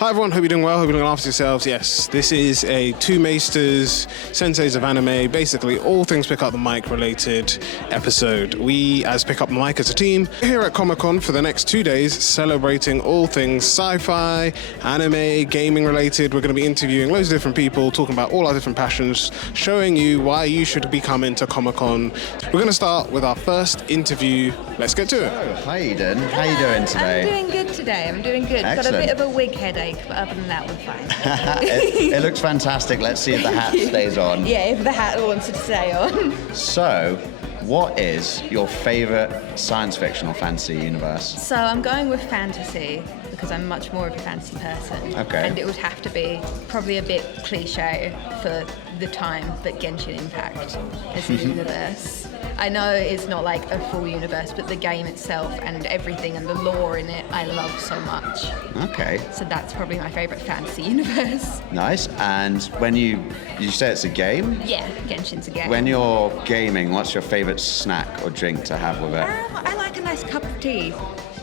Hi everyone, hope you're doing well, hope you're looking after yourselves. Yes, this is a Two Maesters, Senseis of Anime, basically all things Pick Up the Mic related episode. We, as Pick Up the Mic as a team, are here at Comic-Con for the next 2 days, celebrating all things sci-fi, anime, gaming related. We're going to be interviewing loads of different people, talking about all our different passions, showing you why you should be coming to Comic-Con. We're going to start with our first interview. Let's get to it. Oh, hi Eden. How are you doing today? I'm doing good today. I'm doing good. Excellent. Got a bit of a wig headache, but other than that, we're fine. it looks fantastic. Let's see if the hat stays on. Yeah, if the hat wanted to stay on. So, what is your favourite science fiction or fantasy universe? So I'm going with fantasy because I'm much more of a fantasy person. Okay. And it would have to be probably a bit cliche for the time, but Genshin Impact as a universe. I know it's not like a full universe, but the game itself and everything and the lore in it, I love so much. Okay. So that's probably my favourite fantasy universe. Nice. And when you say it's a game? Yeah, Genshin's a game. When you're gaming, what's your favourite snack or drink to have with it? I like a nice cup of tea.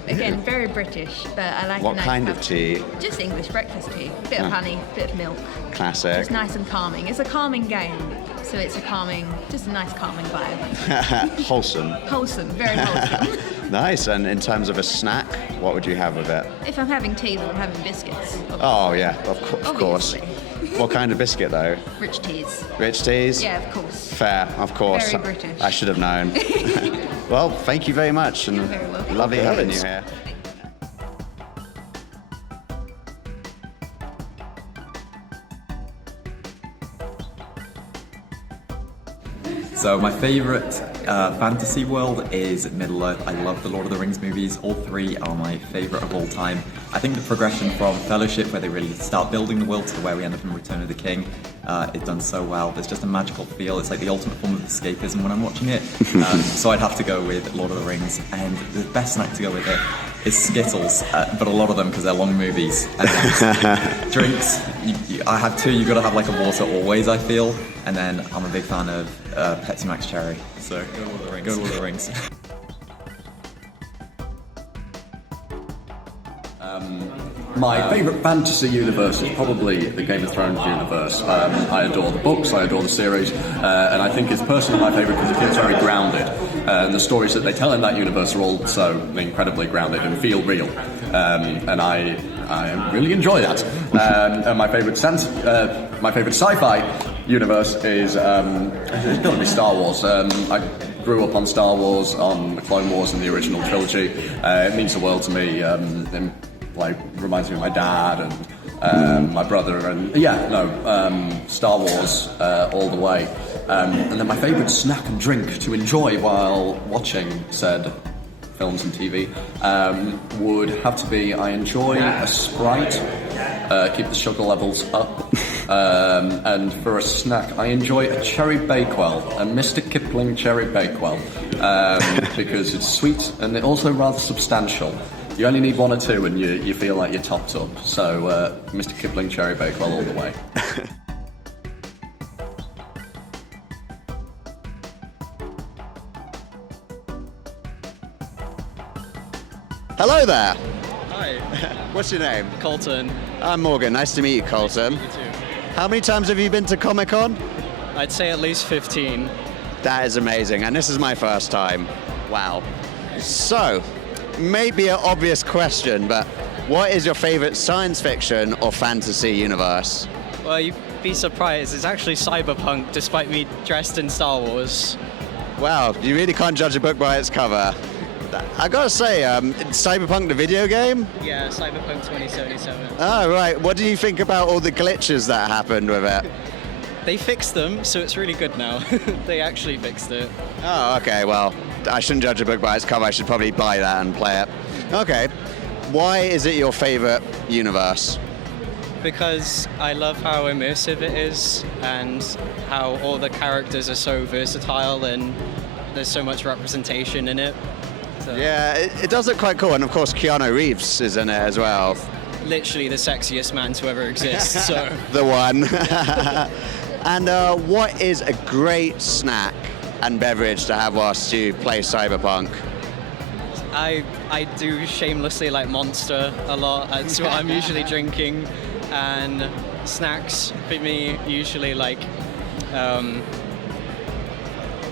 Again, very British, but I like What a nice kind cup of tea? Just English breakfast tea. Bit of honey, bit of milk. Classic. It's nice and calming. It's a calming game, so it's just a nice calming vibe. Wholesome. Wholesome, very wholesome. Nice. And in terms of a snack, what would you have with it? If I'm having tea, then I'm having biscuits. Obviously. Oh, yeah, of course. Obviously. What kind of biscuit, though? Rich teas. Rich teas? Yeah, of course. Fair, of course. Very British. I should have known. Well, thank you very much, and You're very welcome. lovely having you here. So my favourite fantasy world is Middle-earth. I love the Lord of the Rings movies. All three are my favourite of all time. I think the progression from Fellowship, where they really start building the world, to where we end up in Return of the King, is done so well. There's just a magical feel. It's like the ultimate form of escapism when I'm watching it. So I'd have to go with Lord of the Rings. And the best snack to go with it is Skittles, but a lot of them because they're long movies. And drinks, I have two. You've got to have like a water always, I feel. And then I'm a big fan of Pepsi Max Cherry. So go Lord of the Rings. Go Lord of the Rings. My favourite fantasy universe is probably the Game of Thrones universe. I adore the books, I adore the series, and I think it's personally my favourite because it feels very grounded. And the stories that they tell in that universe are also incredibly grounded and feel real. And I really enjoy that. And my favourite sci-fi universe is it's got to be Star Wars. I grew up on Star Wars, on the Clone Wars and the original trilogy. It means the world to me. Reminds me of my dad and my brother, and Star Wars all the way. And then my favourite snack and drink to enjoy while watching said films and TV would have to be, I enjoy a Sprite, keep the sugar levels up, and for a snack I enjoy a cherry Bakewell, a Mr. Kipling cherry Bakewell, because it's sweet and also rather substantial. You only need one or two and you feel like you're topped up. So, Mr. Kipling Cherry Bakewell all the way. Hello there. Hi, What's your name? Colton. I'm Morgan. Nice to meet you, Colton. You too. How many times have you been to Comic-Con? I'd say at least 15. That is amazing, and this is my first time. Wow. So, maybe an obvious question, but what is your favourite science fiction or fantasy universe? Well, you'd be surprised. It's actually cyberpunk, despite me dressed in Star Wars. Wow, you really can't judge a book by its cover. I gotta say, Cyberpunk the video game? Yeah, Cyberpunk 2077. Oh, right. What do you think about all the glitches that happened with it? They fixed them, so it's really good now. They actually fixed it. Oh, okay, well, I shouldn't judge a book by its cover. I should probably buy that and play it. Okay. Why is it your favourite universe? Because I love how immersive it is and how all the characters are so versatile and there's so much representation in it. So Yeah, it does look quite cool. And, of course, Keanu Reeves is in it as well. literally the sexiest man to ever exist, so... The one. And what is a great snack and beverage to have whilst you play Cyberpunk? I do shamelessly like Monster a lot. That's what I'm usually drinking. And snacks for me usually like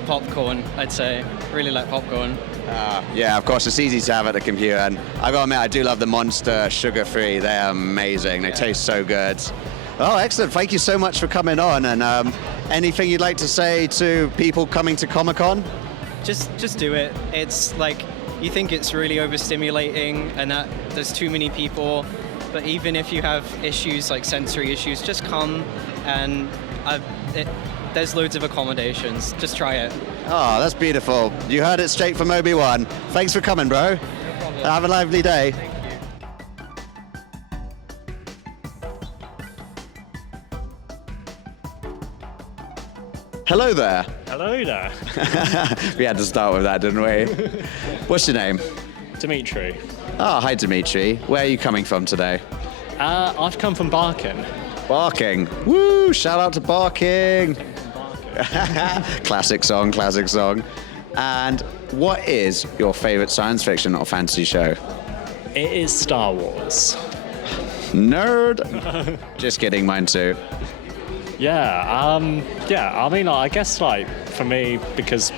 popcorn, I'd say. Really like popcorn. Yeah, of course, it's easy to have at the computer. And I gotta admit, I do love the Monster sugar-free. They're amazing. They taste so good. Oh, excellent. Thank you so much for coming on. And anything you'd like to say to people coming to Comic-Con? Just do it. It's like, you think it's really overstimulating and that there's too many people, but even if you have issues like sensory issues, just come and there's loads of accommodations. Just try it. Oh, that's beautiful. You heard it straight from Obi-Wan. Thanks for coming, bro. No problem. Have a lively day. Hello there. Hello there. We had to start with that, didn't we? What's your name? Dimitri. Oh, hi, Dimitri. Where are you coming from today? I've come from Barking. Barking. Woo! Shout out to Barking. Classic song, classic song. And what is your favorite science fiction or fantasy show? It is Star Wars. Nerd. Just kidding, mine too. Yeah, I mean, I guess, like, for me, because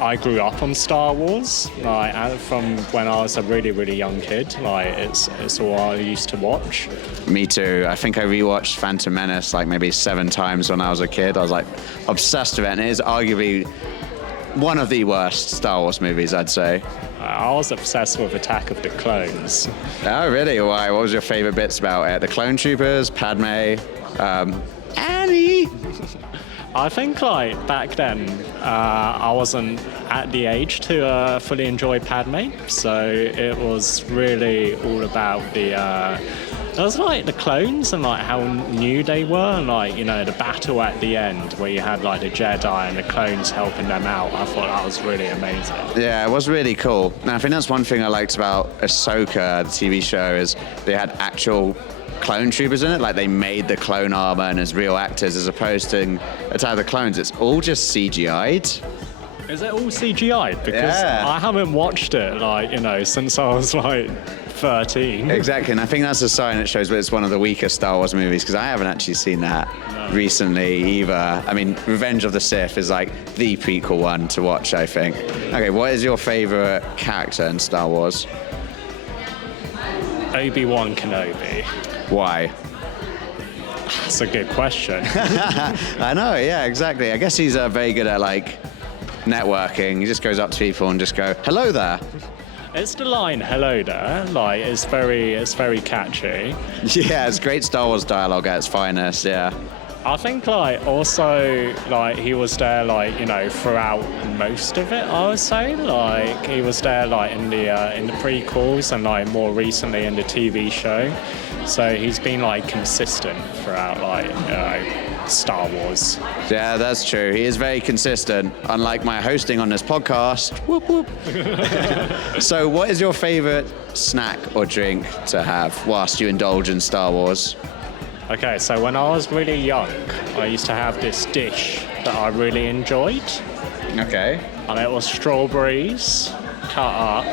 I grew up on Star Wars, like, from when I was a really, really young kid, like, it's all I used to watch. Me too. I think I rewatched Phantom Menace like maybe 7 times when I was a kid. I was like obsessed with it, and it is arguably one of the worst Star Wars movies, I'd say. I was obsessed with Attack of the Clones. Oh, really? Why? What was your favorite bits about it? The clone troopers, Padme, Annie? I think, like, back then, I wasn't at the age to fully enjoy Padme, so it was really all about it was like the clones and like how new they were, and like, you know, the battle at the end where you had like the Jedi and the clones helping them out. I thought that was really amazing. Yeah, it was really cool. And I think that's one thing I liked about Ahsoka, the TV show, is they had actual clone troopers in it. Like, they made the clone armor and as real actors, as opposed to Attack of the Clones, it's all just CGI'd. Is it all CGI? Because I haven't watched it, like, you know, since I was like 13. Exactly, and I think that's a sign that shows that it's one of the weaker Star Wars movies, because I haven't actually seen that recently either. I mean, Revenge of the Sith is like the prequel one to watch, I think. Okay, what is your favorite character in Star Wars? Obi-Wan Kenobi. Why? That's a good question. I know, yeah, exactly. I guess he's very good at, like, networking. He just goes up to people and just go, hello there. It's the line "hello there," like, it's very catchy. Yeah, it's great Star Wars dialogue at its finest, yeah. I think, like, also, like, he was there, like, you know, throughout most of it, I would say. Like, he was there, like, in the prequels and, like, more recently in the TV show. So he's been, like, consistent throughout, like, you know, Star Wars. Yeah, that's true. He is very consistent, unlike my hosting on this podcast. Whoop, whoop. So what is your favorite snack or drink to have whilst you indulge in Star Wars? Okay, so when I was really young, I used to have this dish that I really enjoyed. Okay. And it was strawberries cut up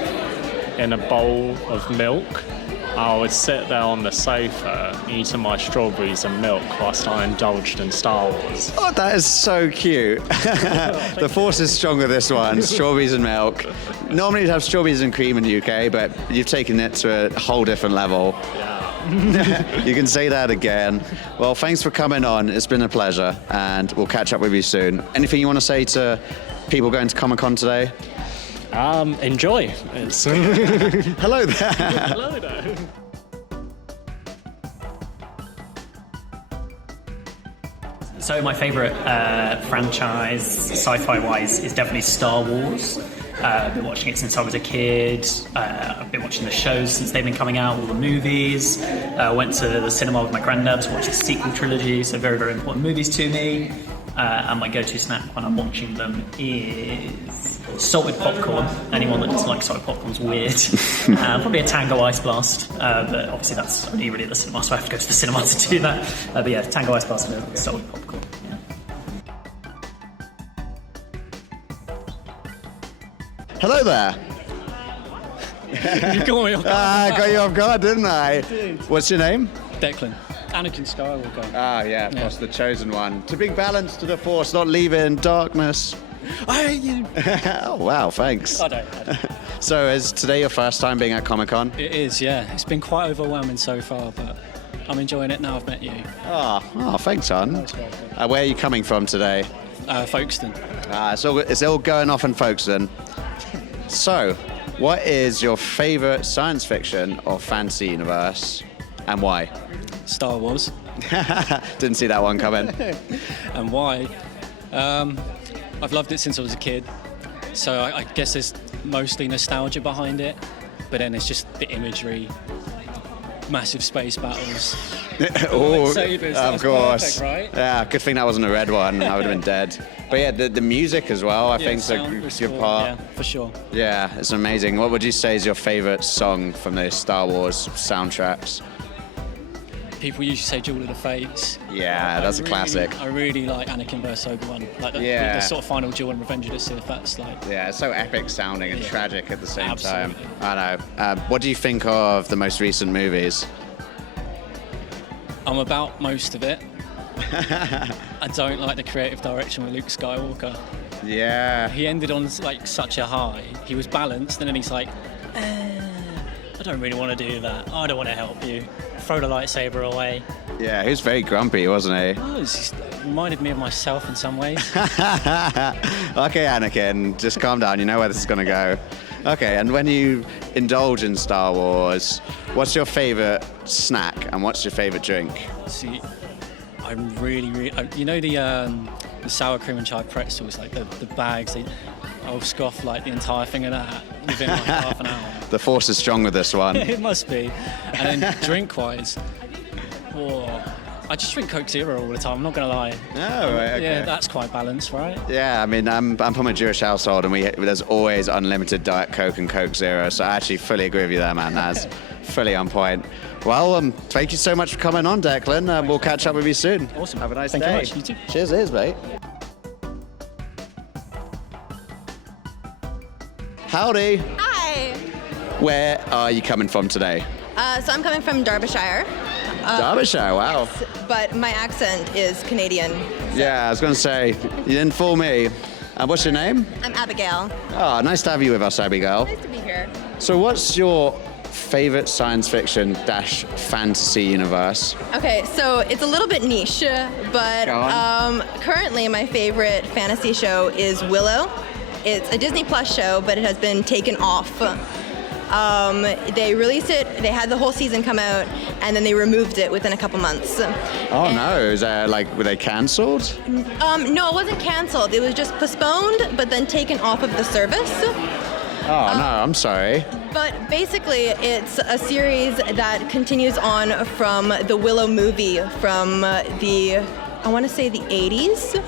in a bowl of milk. I would sit there on the sofa eating my strawberries and milk whilst I indulged in Star Wars. Oh, that is so cute. The force is stronger this one. Strawberries and milk. Normally you'd have strawberries and cream in the UK, but you've taken it to a whole different level. Yeah. You can say that again. Well, thanks for coming on. It's been a pleasure, and we'll catch up with you soon. Anything you want to say to people going to Comic-Con today? Enjoy. It's Hello there. Hello there. So my favourite franchise, sci-fi wise, is definitely Star Wars. I've been watching it since I was a kid. I've been watching the shows since they've been coming out, all the movies. Went to the cinema with my granddad to watch the sequel trilogy, so very, very important movies to me. And my go-to snack when I'm watching them is salted popcorn. Anyone that doesn't like salted popcorn's weird. Probably a Tango Ice Blast, but obviously that's only really at the cinema, so I have to go to the cinema to do that. But yeah, Tango Ice Blast and salted popcorn. Yeah. Hello there. You caught me off guard. I got you off guard, didn't I? What's your name? Declan. Anakin Skywalker. Ah, yeah, of course, the chosen one. To bring balance to the Force, not leave it in darkness. I hate you. Oh, wow, thanks. I don't. So is today your first time being at Comic-Con? It is, yeah. It's been quite overwhelming so far, but I'm enjoying it now I've met you. Oh, thanks, hon. That's very good. Where are you coming from today? Folkestone. It's all going off in Folkestone. So, what is your favourite science fiction or fantasy universe, and why? Star Wars. Didn't see that one coming. And why? I've loved it since I was a kid, so I guess there's mostly nostalgia behind it, but then it's just the imagery, massive space battles. Oh, Sabers, of that's course. perfect, right? Yeah, good thing that wasn't a red one. I would have been dead. But yeah, the music as well, I think, is a sound, good score, part. Yeah, for sure. Yeah, it's amazing. What would you say is your favourite song from the Star Wars soundtracks? People usually say Duel of the Fates. Yeah, that's a classic. I really like Anakin vs Obi-Wan. Like Yeah. the sort of final duel and Revenge of the Sith. That's like Yeah, it's so epic sounding and Yeah. tragic at the same Absolutely. time. I know. What do you think of the most recent movies? I'm about most of it. I don't like the creative direction with Luke Skywalker. Yeah. He ended on like such a high. He was balanced, and then he's like, I don't really want to do that. I don't want to help you. Throw the lightsaber away. Yeah, he was very grumpy, wasn't he? Oh, it just reminded me of myself in some ways. Okay, Anakin, just calm down. You know where this is going to go. Okay, and when you indulge in Star Wars, what's your favourite snack and what's your favourite drink? See, I'm really, you know the sour cream and chive pretzels, like the bags. I'll scoff like the entire thing of that within like half an hour. The Force is strong with this one. It must be. And then drink-wise, I just drink Coke Zero all the time. I'm not gonna lie. Oh, right, okay. Yeah, that's quite balanced, right? Yeah, I mean, I'm from a Jewish household, and there's always unlimited Diet Coke and Coke Zero. So I actually fully agree with you there, man. That's fully on point. Well, thank you so much for coming on, Declan. We'll catch up with you soon. Awesome. Have a nice Thank day. you much. You too. Cheers, mate. Howdy. Hi. Where are you coming from today? So I'm coming from Derbyshire, Derbyshire, wow. but my accent is Canadian. Yeah, I was going to say, you didn't fool me. What's your name? I'm Abigail. Oh, nice to have you with us, Abigail. Nice to be here. So what's your favorite science fiction / fantasy universe? Okay, so it's a little bit niche, but Go on. currently my favorite fantasy show is Willow. It's a Disney Plus show, but it has been taken off. They released it, they had the whole season come out, and then they removed it within a couple months. Oh no, is that were they cancelled? No, it wasn't canceled. It was just postponed, but then taken off of the service. Oh no, I'm sorry. But basically, it's a series that continues on from the Willow movie from I want to say the 80s.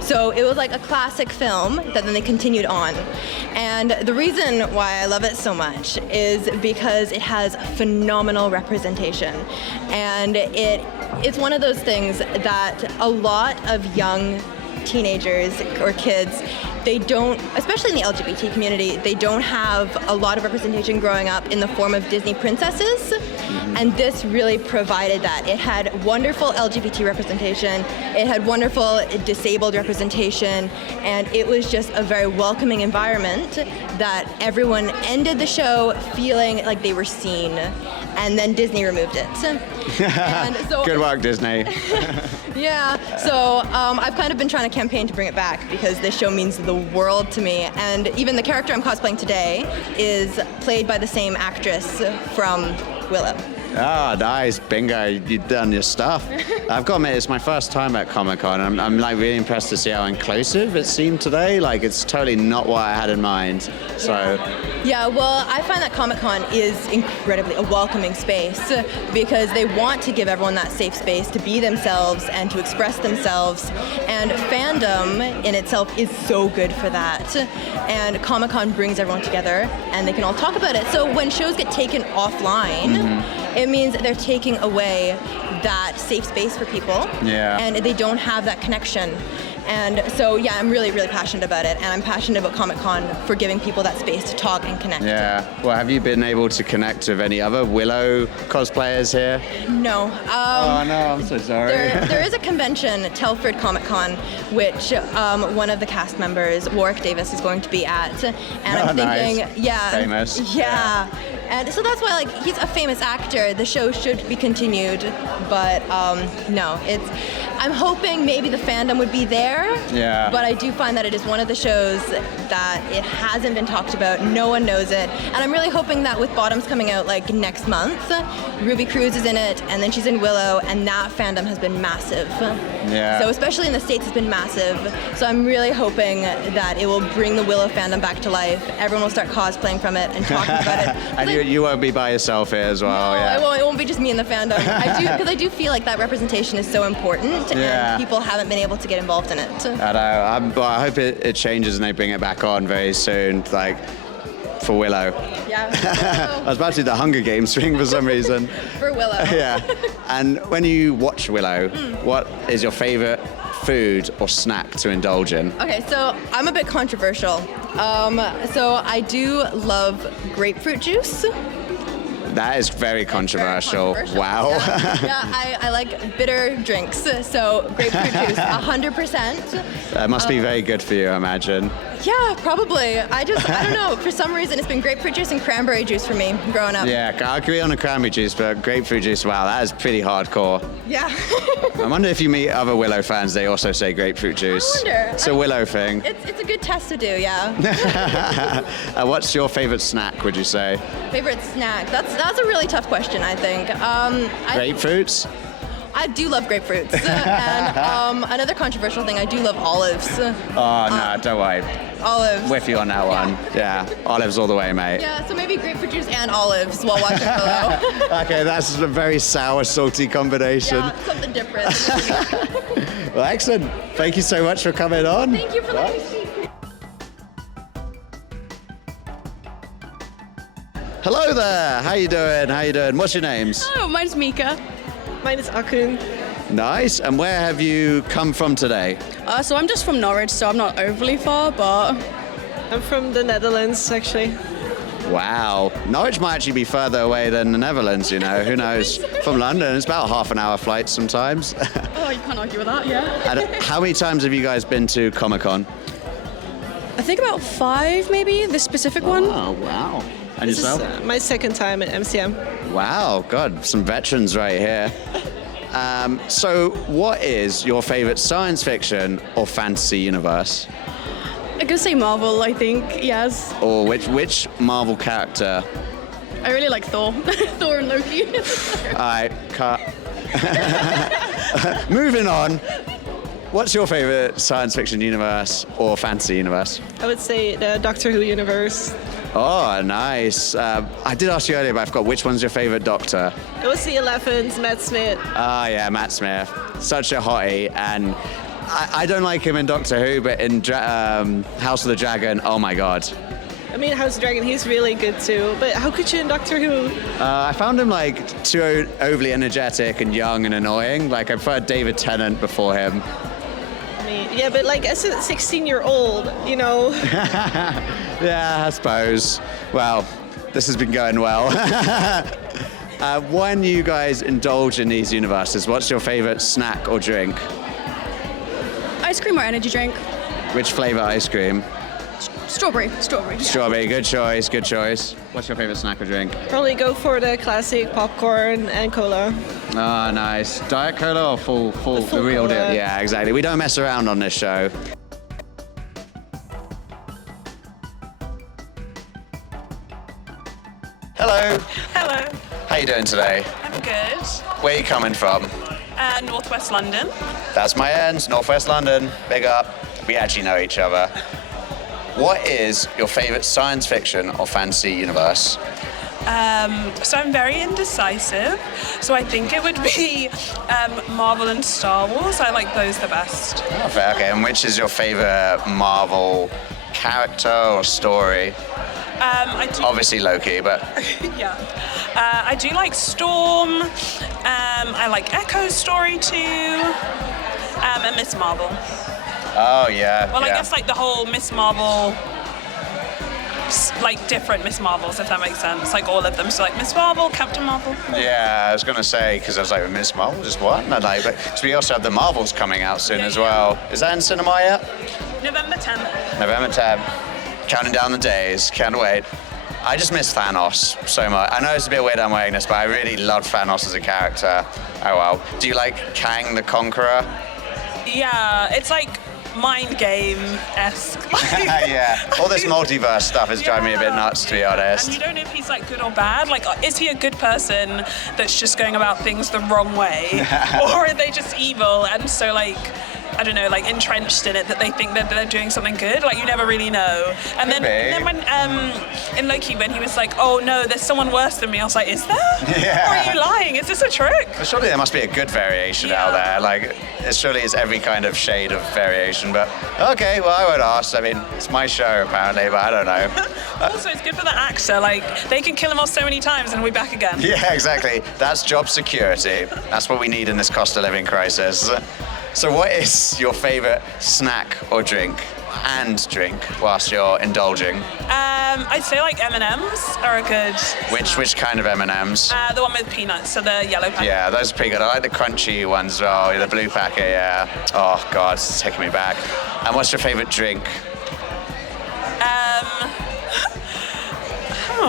So it was like a classic film that then they continued on. And the reason why I love it so much is because it has phenomenal representation. And it's one of those things that a lot of young teenagers or kids, they don't, especially in the LGBT community, they don't have a lot of representation growing up in the form of Disney princesses. And this really provided that. It had wonderful LGBT representation, it had wonderful disabled representation, and it was just a very welcoming environment that everyone ended the show feeling like they were seen. And then Disney removed it. And so, Good work, Disney. yeah, so I've kind of been trying to campaign to bring it back because this show means the world to me. And even the character I'm cosplaying today is played by the same actress from Willow. Ah, nice, bingo, you've done your stuff. I've got to admit, it's my first time at Comic-Con, and I'm like really impressed to see how inclusive it seemed today. Like, it's totally not what I had in mind, so. Yeah, well, I find that Comic-Con is incredibly a welcoming space because they want to give everyone that safe space to be themselves and to express themselves. And fandom in itself is so good for that. And Comic-Con brings everyone together and they can all talk about it. So when shows get taken offline, it means they're taking away that safe space for people. Yeah. And they don't have that connection. And so, yeah, I'm really, really passionate about it. And I'm passionate about Comic-Con for giving people that space to talk and connect. Yeah. Well, have you been able to connect with any other Willow cosplayers here? No. Oh, no, I'm so sorry. There is a convention, Telford Comic-Con, which one of the cast members, Warwick Davis, is going to be at. And I'm thinking, nice. yeah. Famous. Yeah. And so that's why, like, he's a famous actor. The show should be continued, but no, I'm hoping maybe the fandom would be there. Yeah. But I do find that it is one of the shows that it hasn't been talked about. No one knows it. And I'm really hoping that with Bottoms coming out like next month, Ruby Cruz is in it, and then she's in Willow, and that fandom has been massive. Yeah. So especially in the States, it's been massive. So I'm really hoping that it will bring the Willow fandom back to life. Everyone will start cosplaying from it and talking about it. And you won't be by yourself here as well. No, Yeah. it won't be just me and the fandom. Because I do feel like that representation is so important, Yeah. and people haven't been able to get involved in it. I know. But I hope it changes and they bring it back on very soon. Like, for Willow. Yeah. I was about to do the Hunger Games thing for some reason. For Willow. Yeah. And when you watch Willow, what is your favorite food or snack to indulge in? Okay, so I'm a bit controversial. So I do love grapefruit juice. That is very controversial. Wow. Yeah, I like bitter drinks, so grapefruit juice, 100%. That must be very good for you, I imagine. Yeah, probably. I don't know. For some reason, it's been grapefruit juice and cranberry juice for me growing up. Yeah, I agree on the cranberry juice, but grapefruit juice, wow, that is pretty hardcore. Yeah. I wonder if you meet other Willow fans, they also say grapefruit juice. I wonder. It's a Willow thing. It's a good test to do, yeah. What's your favorite snack, would you say? Favorite snack? That's a really tough question, I think. Grapefruits? I do love grapefruits. And another controversial thing, I do love olives. Oh, no, don't worry. Olives. With you on that one. Yeah, olives all the way, mate. Yeah, so maybe grapefruit juice and olives while watching Willow. Okay, that's a very sour, salty combination. Yeah, something different. Well, excellent. Thank you so much for coming on. Thank you for letting me speak. Hello there. How you doing? How you doing? What's your names? Oh, mine's Mika. Mine is Akun. Nice. And where have you come from today? So I'm just from Norwich, so I'm not overly far, but... I'm from the Netherlands, actually. Wow. Norwich might actually be further away than the Netherlands, you know. Who knows? From London, it's about half an hour flight sometimes. Oh, you can't argue with that, yeah. And how many times have you guys been to Comic-Con? I think about 5, maybe, this specific one. Oh, wow. And This yourself? is my second time at MCM. Wow, God, some veterans right here. So what is your favorite science fiction or fantasy universe? I could say Marvel, I think, yes. Or which Marvel character? I really like Thor. Thor and Loki. Alright, cut. Moving on. What's your favorite science fiction universe or fantasy universe? I would say the Doctor Who universe. Oh, nice. I did ask you earlier, but I forgot which one's your favorite Doctor. It was the 11th, Matt Smith. Ah, yeah, Matt Smith. Such a hottie, and I don't like him in Doctor Who, but in House of the Dragon, oh my god. I mean, House of Dragon, he's really good too. But how could you in Doctor Who? I found him like too overly energetic and young and annoying. Like I preferred David Tennant before him. I mean, yeah, but like as a 16-year-old, you know. Yeah, I suppose. Well, this has been going well. When you guys indulge in these universes, what's your favorite snack or drink? Ice cream or energy drink? Which flavor ice cream? Strawberry. Strawberry, good choice, good choice. What's your favorite snack or drink? Probably go for the classic popcorn and cola. Ah, nice. Diet Cola or full the real deal? Cola. Yeah, exactly. We don't mess around on this show. Hello. Hello, How you doing today? I'm good. Where are you coming from? Northwest London. That's my end, Northwest London. Big up. We actually know each other. What is your favorite science fiction or fantasy universe? So I'm very indecisive. So I think it would be Marvel and Star Wars. I like those the best. Oh, fair. Okay, and which is your favorite Marvel character or story? I do. Obviously Loki, but Yeah. I do like Storm. I like Echo's story too. And Miss Marvel. Oh, yeah. Well, I yeah. guess like the whole Miss Marvel, like different Miss Marvels, if that makes sense. Like all of them. So like Miss Marvel, Captain Marvel. Yeah, I was going to say, because I was like, Miss Marvel, just what? And like, but so we also have the Marvels coming out soon as well. Is that in cinema yet? November 10th. November 10th. Counting down the days. Can't wait. I just miss Thanos so much. I know it's a bit weird I'm wearing this, but I really loved Thanos as a character. Oh well. Do you like Kang the Conqueror? Yeah, it's like mind game-esque. Yeah. All this multiverse stuff is driving me a bit nuts, to be honest. And you don't know if he's like good or bad. Like, is he a good person that's just going about things the wrong way, or are they just evil and so like, I don't know, like entrenched in it that they think that they're doing something good? Like, you never really know. And then when in Loki, when he was like, oh no, there's someone worse than me, I was like, is there? Yeah. Or are you lying? Is this a trick? But surely there must be a good variation out there. Like, it surely is every kind of shade of variation. But okay, well, I won't ask. I mean, it's my show apparently, but I don't know. Also, it's good for the actor. Like, they can kill him off so many times and we'll be back again. Yeah, exactly. That's job security. That's what we need in this cost of living crisis. So what is your favorite snack or drink and drink whilst you're indulging? I'd say like M&Ms are a good... Which kind of M&Ms? The one with peanuts, so the yellow packet. Yeah, those are pretty good. I like the crunchy ones as well, the blue packet, yeah. Oh God, it's taking me back. And what's your favorite drink?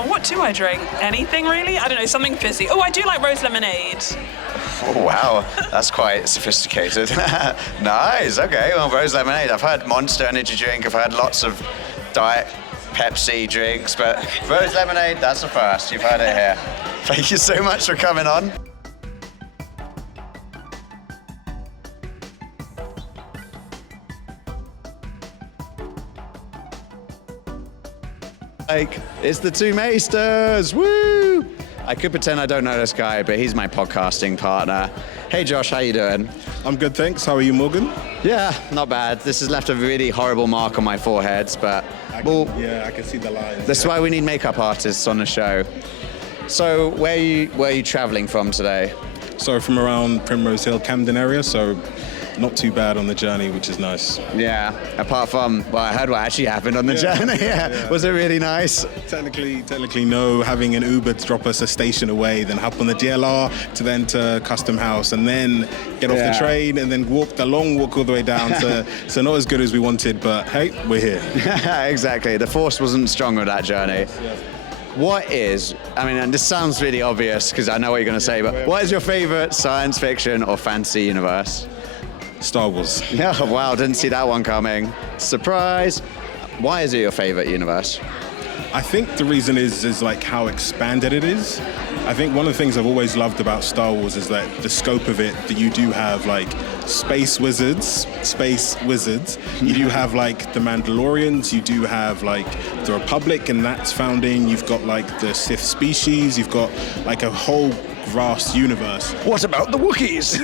What do I drink? Anything really? I don't know, something fizzy. Oh, I do like rose lemonade. Oh, wow, that's quite sophisticated. Nice, okay, well, rose lemonade. I've had Monster energy drink, I've had lots of Diet Pepsi drinks, but rose lemonade, that's the first. You've heard it here. Thank you so much for coming on. Like, it's the two Maesters, woo! I could pretend I don't know this guy, but he's my podcasting partner. Hey Josh, how you doing? I'm good, thanks. How are you, Morgan? Yeah, not bad. This has left a really horrible mark on my forehead, but I can see the lines. That's why we need makeup artists on the show. So where are you traveling from today? So from around Primrose Hill, Camden area, so not too bad on the journey, which is nice. Yeah, apart from, well, I heard what actually happened on the journey. Yeah. Was it really nice? Technically no, having an Uber to drop us a station away, then hop on the DLR to then to Custom House, and then get off the train, and then walk the long walk all the way down to, so not as good as we wanted, but hey, we're here. Exactly, the force wasn't strong with that journey. What is, I mean, and this sounds really obvious because I know what you're going to say, but what is your favorite science fiction or fantasy universe? Star Wars. Yeah, wow, didn't see that one coming. Surprise. Why is it your favorite universe? I think the reason is like how expanded it is. I think one of the things I've always loved about Star Wars is that the scope of it, that you do have like space wizards, you do have like the Mandalorians, you do have like the Republic and that's founding, you've got like the Sith species, you've got like a whole vast universe. What about the Wookiees?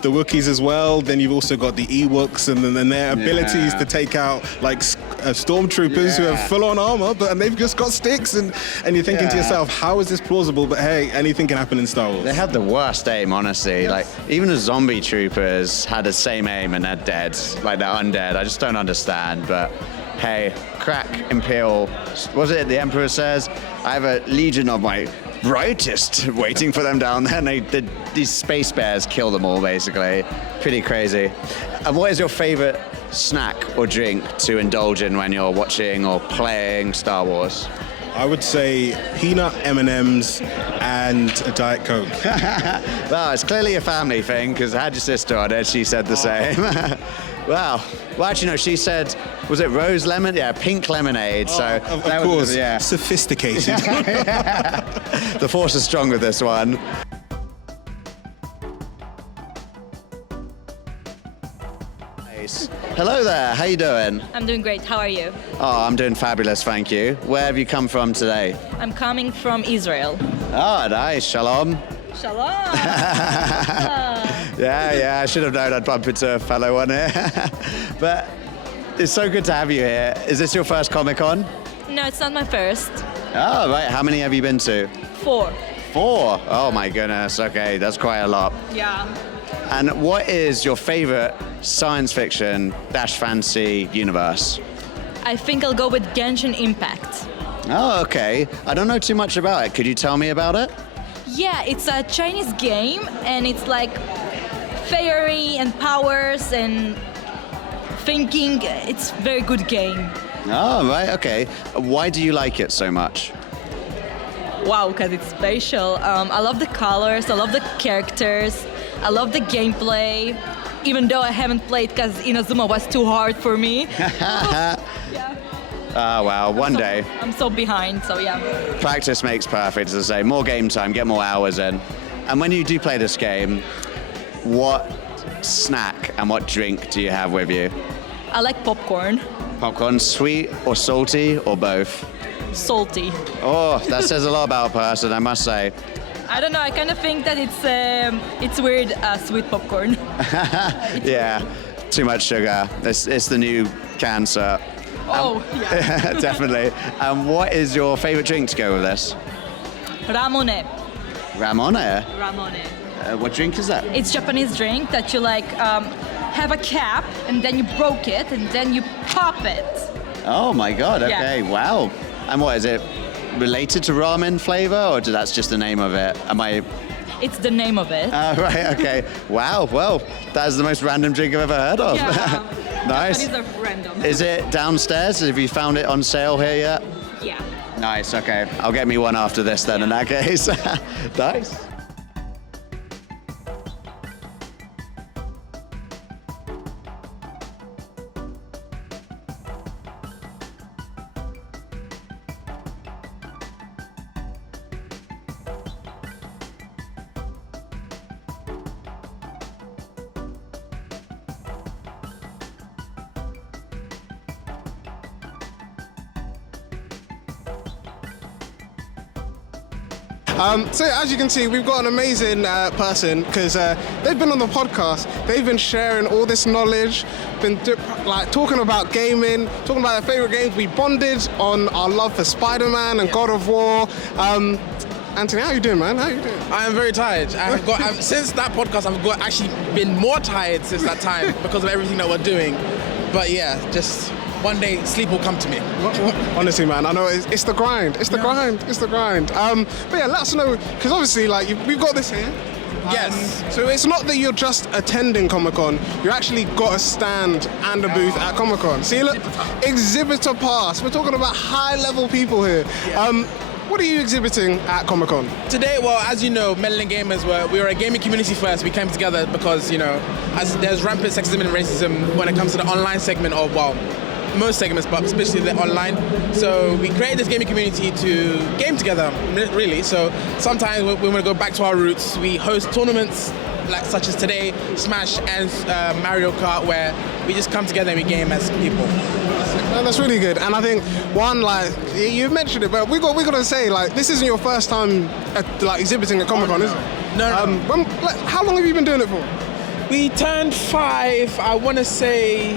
The Wookiees as well. Then you've also got the Ewoks and then their abilities to take out like stormtroopers who have full-on armor, and they've just got sticks, and you're thinking to yourself, how is this plausible? But hey, anything can happen in Star Wars. They have the worst aim, honestly. Yes. Like even the zombie troopers had the same aim and they're dead. Like they're undead. I just don't understand. But hey, crack Imperial. Was it the Emperor says? I have a legion of my brightest waiting for them down there, and these space bears kill them all, basically. Pretty crazy. And what is your favorite snack or drink to indulge in when you're watching or playing Star Wars? I would say peanut M&Ms and a Diet Coke. Well, it's clearly a family thing, because I had your sister on it, she said the same. Wow. Well, actually, no, she said, was it rose lemon? Yeah, pink lemonade. So of course, yeah. Sophisticated. The force is strong with this one. Nice. Hello there, how you doing? I'm doing great, how are you? Oh, I'm doing fabulous, thank you. Where have you come from today? I'm coming from Israel. Oh, nice, shalom. Shalom! Yeah, I should have known I'd bump into a fellow one here. But it's so good to have you here. Is this your first Comic-Con? No, it's not my first. Oh, right. How many have you been to? 4. 4? Oh my goodness. Okay, that's quite a lot. Yeah. And what is your favorite science fiction dash fantasy universe? I think I'll go with Genshin Impact. Oh, okay. I don't know too much about it. Could you tell me about it? Yeah, it's a Chinese game and it's like fairy and powers and thinking. It's a very good game. Oh, right, okay. Why do you like it so much? Wow, because it's special. I love the colors, I love the characters, I love the gameplay, even though I haven't played because Inazuma was too hard for me. Oh, wow, one day. I'm so behind, so yeah. Practice makes perfect, as I say. More game time, get more hours in. And when you do play this game, what snack and what drink do you have with you? I like popcorn. Popcorn, sweet or salty or both? Salty. Oh, that says a lot about a person, I must say. I don't know, I kind of think that it's weird, sweet popcorn. Yeah, too much sugar. It's the new cancer. Oh, yeah. Definitely. What is your favorite drink to go with this? Ramone. Ramone? Ramone. What drink is that? It's Japanese drink that you like have a cap and then you broke it and then you pop it. Oh my God, okay, Yeah. wow. And what, is it related to ramen flavor or that's just the name of it? It's the name of it. Right, okay. Wow, well, that is the most random drink I've ever heard of. Yeah. Nice. Japanese are random. Is it downstairs? Have you found it on sale here yet? Yeah. Nice, okay. I'll get me one after this then in that case. Nice. So as you can see, we've got an amazing person because they've been on the podcast. They've been sharing all this knowledge, been talking about gaming, talking about their favorite games. We bonded on our love for Spider-Man and God of War. Anthony, how you doing, man? How you doing? I am very tired. Since that podcast, I've actually been more tired since that time because of everything that we're doing. But yeah, just one day sleep will come to me. Honestly, man, I know it's the grind. It's the grind. It's the grind. But yeah, let us know because obviously, like, we've got this here. Yes. So it's not that you're just attending Comic-Con. You actually got a stand and a booth at Comic-Con. See, look, exhibitor pass. We're talking about high-level people here. Yeah. What are you exhibiting at Comic-Con? Today, well, as you know, Meddling Gamers, we were a gaming community first. We came together because, as there's rampant sexism and racism when it comes to the online segment of, well, most segments, but especially the online. So we created this gaming community to game together, really. So sometimes we want to go back to our roots. We host tournaments such as today, Smash and Mario Kart, where we just come together and we game as people. That's really good. And I think you mentioned it, but we got to say, this isn't your first time exhibiting at Comic-Con, is it? No. How long have you been doing it for? We turned 5, I want to say,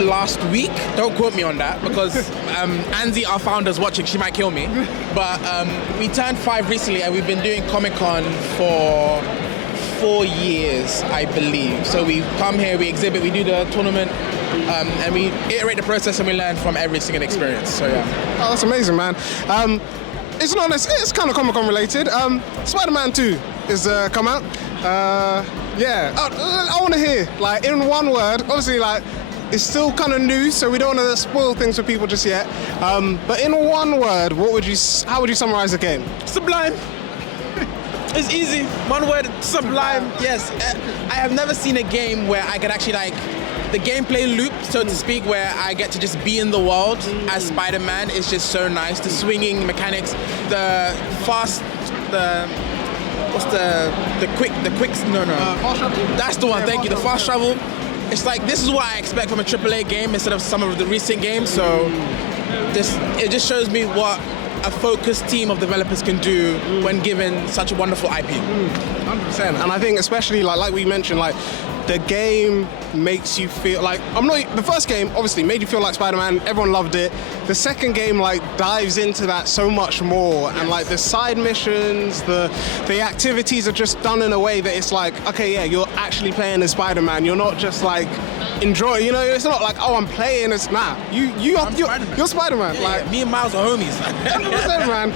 last week. Don't quote me on that because Andy, our founder's watching. She might kill me. But we turned 5 recently, and we've been doing Comic-Con for 4 years, I believe. So we come here, we exhibit, we do the tournament, and we iterate the process and we learn from every single experience. So yeah. Oh, that's amazing, man. It's kind of Comic-Con related. Spider-Man 2 is come out. Yeah. I want to hear, in one word, obviously, it's still kind of new, so we don't want to spoil things for people just yet. But in one word, how would you summarize the game? Sublime. It's easy. One word, sublime. Yes. I have never seen a game where I could actually the gameplay loop, so to speak, where I get to just be in the world as Spider-Man is just so nice. The swinging mechanics, the fast, fast travel. That's the one. Thank you. The fast travel. It's this is what I expect from a AAA game instead of some of the recent games. So it just shows me what a focused team of developers can do when given such a wonderful IP. 100%. And I think especially like we mentioned, the game makes you feel like the first game obviously made you feel like Spider-Man, everyone loved it. The second game like dives into that so much more, and like the side missions, the activities are just done in a way that it's like, okay, yeah, you're actually playing as Spider-Man. You're not just like enjoy, you know, it's not like, oh, I'm playing as you're Spider-Man. Yeah, like yeah. Me and Miles are homies. 100%, man.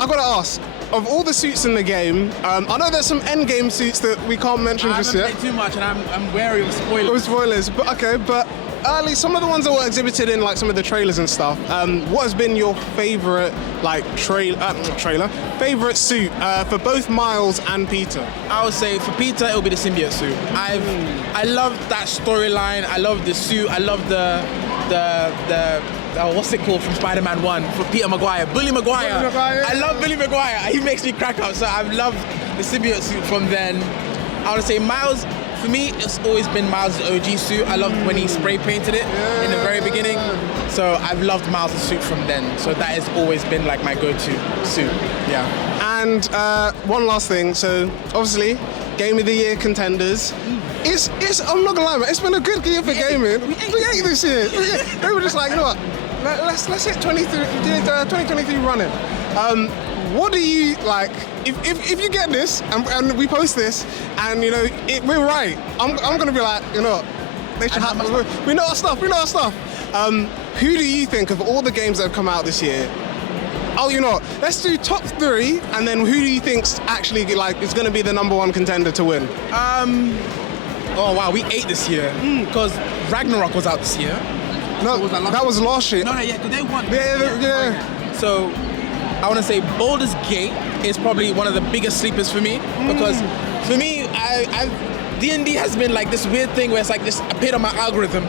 I gotta ask, of all the suits in the game, I know there's some endgame suits that we can't mention just yet. I haven't played too much, and I'm wary of spoilers. With spoilers, but okay, but early, some of the ones that were exhibited in like some of the trailers and stuff. What has been your favorite like favorite suit for both Miles and Peter? I would say for Peter, it'll be the symbiote suit. I love that storyline. I love the suit. I love the what's it called from Spider-Man 1 for Peter Maguire, Billy Maguire. I love Billy Maguire. He makes me crack up. So I've loved the symbiote suit from then. I would say Miles. For me, it's always been Miles' OG suit. I loved when he spray painted it in the very beginning. So I've loved Miles' suit from then. So that has always been like my go-to suit. Yeah. And one last thing. So obviously, Game of the Year contenders. It's I'm not gonna lie, man. It's been a good year for gaming. We ate this year. They were just like, you know what? Let's hit 2023 running. What do you like? If you get this and we post this and you know we're right, I'm gonna be like, you know, they should have. We know our stuff. Who do you think of all the games that have come out this year? Oh, you know what? Let's do top 3, and then who do you think's actually like is gonna be the #1 contender to win? Oh wow, we ate this year because Ragnarok was out this year. No, that was last year. No, yeah, because they won. Yeah. So I want to say Baldur's Gate is probably one of the biggest sleepers for me because for me, D&D has been like this weird thing where it's like this appeared on my algorithm.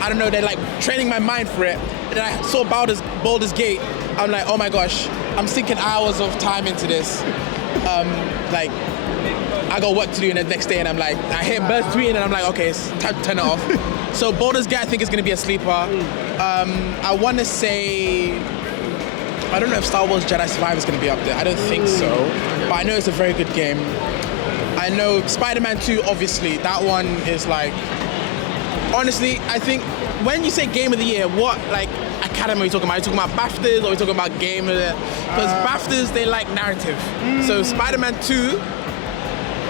I don't know, they're like training my mind for it. And then I saw Baldur's Gate. I'm like, oh my gosh, I'm sinking hours of time into this. Like, I got work to do in the next day, and I'm like, I hear birds tweeting, and I'm like, okay, it's time to turn it off. So Baldur's Gate, I think, is going to be a sleeper. I want to say, I don't know if Star Wars Jedi Survivor is going to be up there. I don't think so, but I know it's a very good game. I know Spider-Man 2, obviously, that one is like, honestly, I think when you say Game of the Year, what like academy are you talking about? Are you talking about BAFTAs or are you talking about Game of the Year? Because BAFTAs, they like narrative. So Spider-Man 2,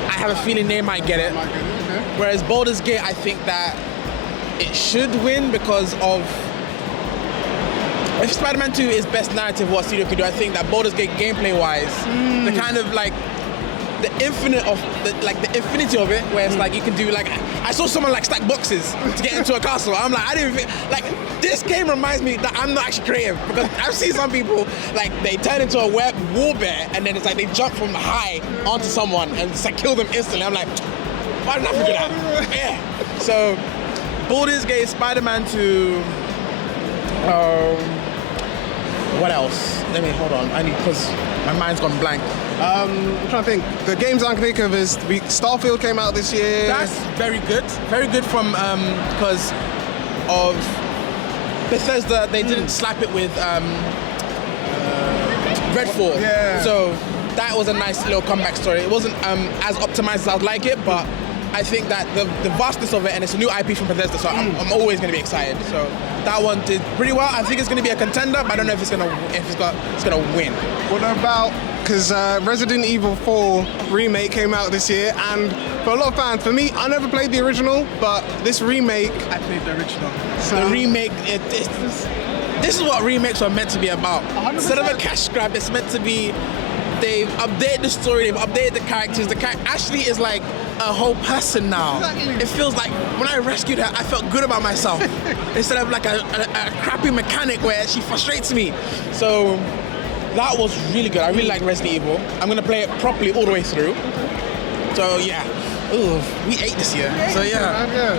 I have a feeling they might get it. Whereas Baldur's Gate, I think that it should win because of, if Spider-Man 2 is best narrative what studio could do, I think that Baldur's Gate gameplay-wise, the kind of like the infinity of it, where it's like you can do like, I saw someone like stack boxes to get into a castle. I'm like, I didn't even like, this game reminds me that I'm not actually creative because I've seen some people like they turn into a war bear and then it's like they jump from high onto someone and just like kill them instantly. I'm like, why didn't I figure that? Yeah. So Baldur's Gate, Spider-Man 2. What else? Let me hold on. I need, because my mind's gone blank. I'm trying to think. The games I can think of is Starfield came out this year. That's very good. Very good from because of Bethesda. They didn't slap it with Redfall. Yeah. So that was a nice little comeback story. It wasn't as optimized as I'd like it, but I think that the vastness of it, and it's a new IP from Bethesda, so I'm always going to be excited. So that one did pretty well. I think it's going to be a contender, but I don't know if it's gonna win. What about, because Resident Evil 4 remake came out this year, and for a lot of fans, for me, I never played the original, but this remake, I played the original. So the remake, this is what remakes are meant to be about. 100%. Instead of a cash grab, it's meant to be. They've updated the story, they've updated the characters. Ashley is like a whole person now. Exactly. It feels like when I rescued her, I felt good about myself. Instead of like a crappy mechanic where she frustrates me. So that was really good. I really like Resident Evil. I'm gonna play it properly all the way through. So yeah. Ooh, we ate this year. So yeah.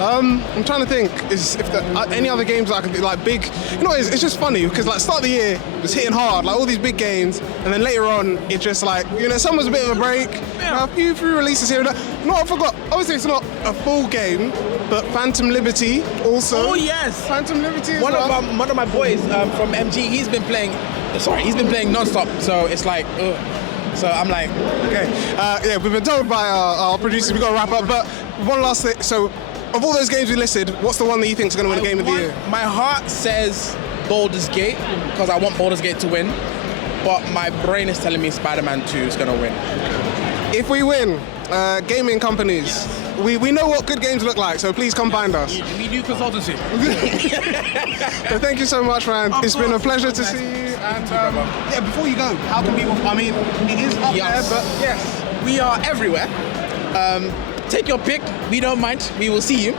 I'm trying to think, if any other games I could do, like big, you know, it's just funny because like start of the year it was hitting hard, like all these big games, and then later on it's just like, you know, summer's a bit of a break, a few releases here and there. No, I forgot, obviously it's not a full game, but Phantom Liberty also. Oh yes, Phantom Liberty as one well. One of my boys from MG, he's been playing non-stop, so it's like, so I'm like, okay. Yeah, we've been told by our producers we got to wrap up, but one last thing. So, of all those games we listed, what's the one that you think is going to win a Game of the Year? My heart says Baldur's Gate, because I want Baldur's Gate to win, but my brain is telling me Spider-Man 2 is going to win. If we win, gaming companies, we know what good games look like, so please come find us. We do consultancy. So thank you so much, man. It's been a pleasure to see you. And yeah, before you go, how can people? I mean, it is up there, but yes, we are everywhere. Take your pick. We don't mind. We will see you.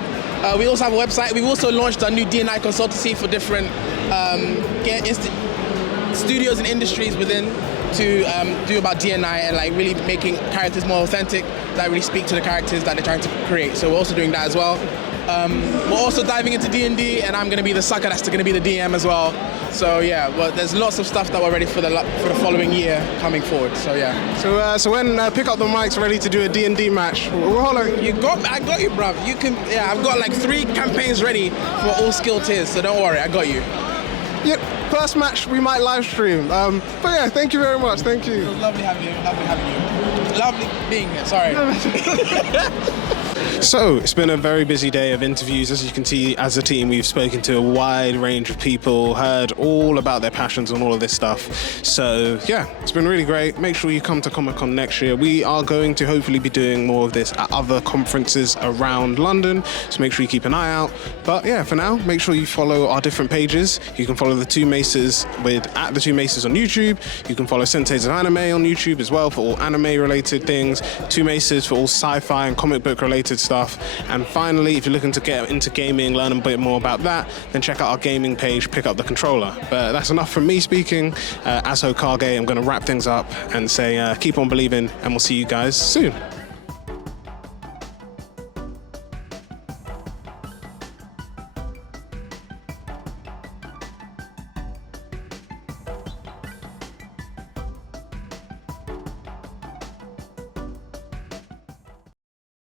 We also have a website. We've also launched a new D&I consultancy for different studios and industries within to do about D&I and like really making characters more authentic that really speak to the characters that they're trying to create. So we're also doing that as well. We're also diving into D&D, and I'm going to be the sucker that's going to be the DM as well. So yeah, well, there's lots of stuff that we're ready for the following year coming forward. So yeah. So when Pick Up the Mic's ready to do a D&D match, we're hollering. I got you, bruv. You can. Yeah, I've got like 3 campaigns ready for all skill tiers. So don't worry, I got you. Yep. First match we might live stream. But yeah, thank you very much. Thank you. It was lovely having you. Lovely being here. Sorry. So, it's been a very busy day of interviews. As you can see, as a team, we've spoken to a wide range of people, heard all about their passions and all of this stuff. So, yeah, it's been really great. Make sure you come to Comic-Con next year. We are going to hopefully be doing more of this at other conferences around London, so make sure you keep an eye out. But yeah, for now, make sure you follow our different pages. You can follow the Two Maces at the Two Maces on YouTube. You can follow Senseis of Anime on YouTube as well for all anime-related things. Two Maces for all sci-fi and comic book-related stuff. And finally, if you're looking to get into gaming, learn a bit more about that, then check out our gaming page, Pick Up the Controller. But that's enough from me speaking. As Hokage, I'm going to wrap things up and say keep on believing, and we'll see you guys soon.